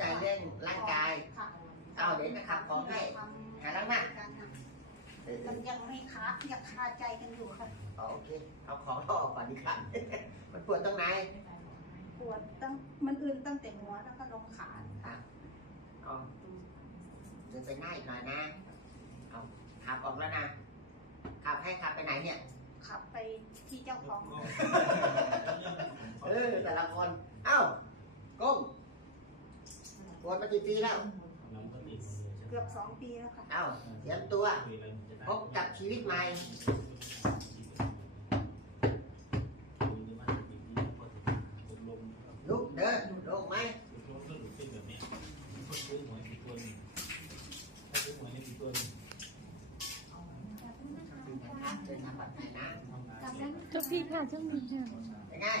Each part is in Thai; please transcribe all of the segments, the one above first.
จเรื่องร่างกายเอาเดี๋ยวจะขับ ของให้หาล้างหน้ามันยังไม่ครับยังคาใจกันอยู่ครับโอเคเอาของต่อก่อนดีกว่ามันปวดตรงไหน ปวดตั้งมันอื่นตั้งแต่หัวแล้วก็ลงขาค่ะเอเดินไปง่ายอีกหน่อยนะเอาขับออกแล้วนะขับให้ขับไปไหนเนี่ย ขับไปที่เจ้าของ เออแต่ละคนเอ้ากงบวชมากี่ปีแล้วเกือบสองปีแล้วค่ะเอา้าเตรียมตัว พบกับชีวิตใหม่ลุกเด้อลูกไหมจบพี่ค่ะช่วงนี้ค่ะง่าย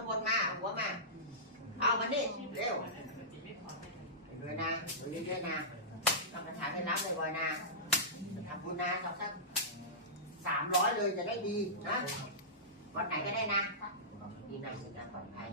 น้ำมนมาหัวมา เอามานี่เร็วเลยนะเลยด้วยนะทำอกระถางให้รับเลยบ่อยนะทำบุญนะสักสักสามร้อยเลยจะได้ดีนะวัดไหนก็ได้นะที่ไหนดยอดปลอดภัย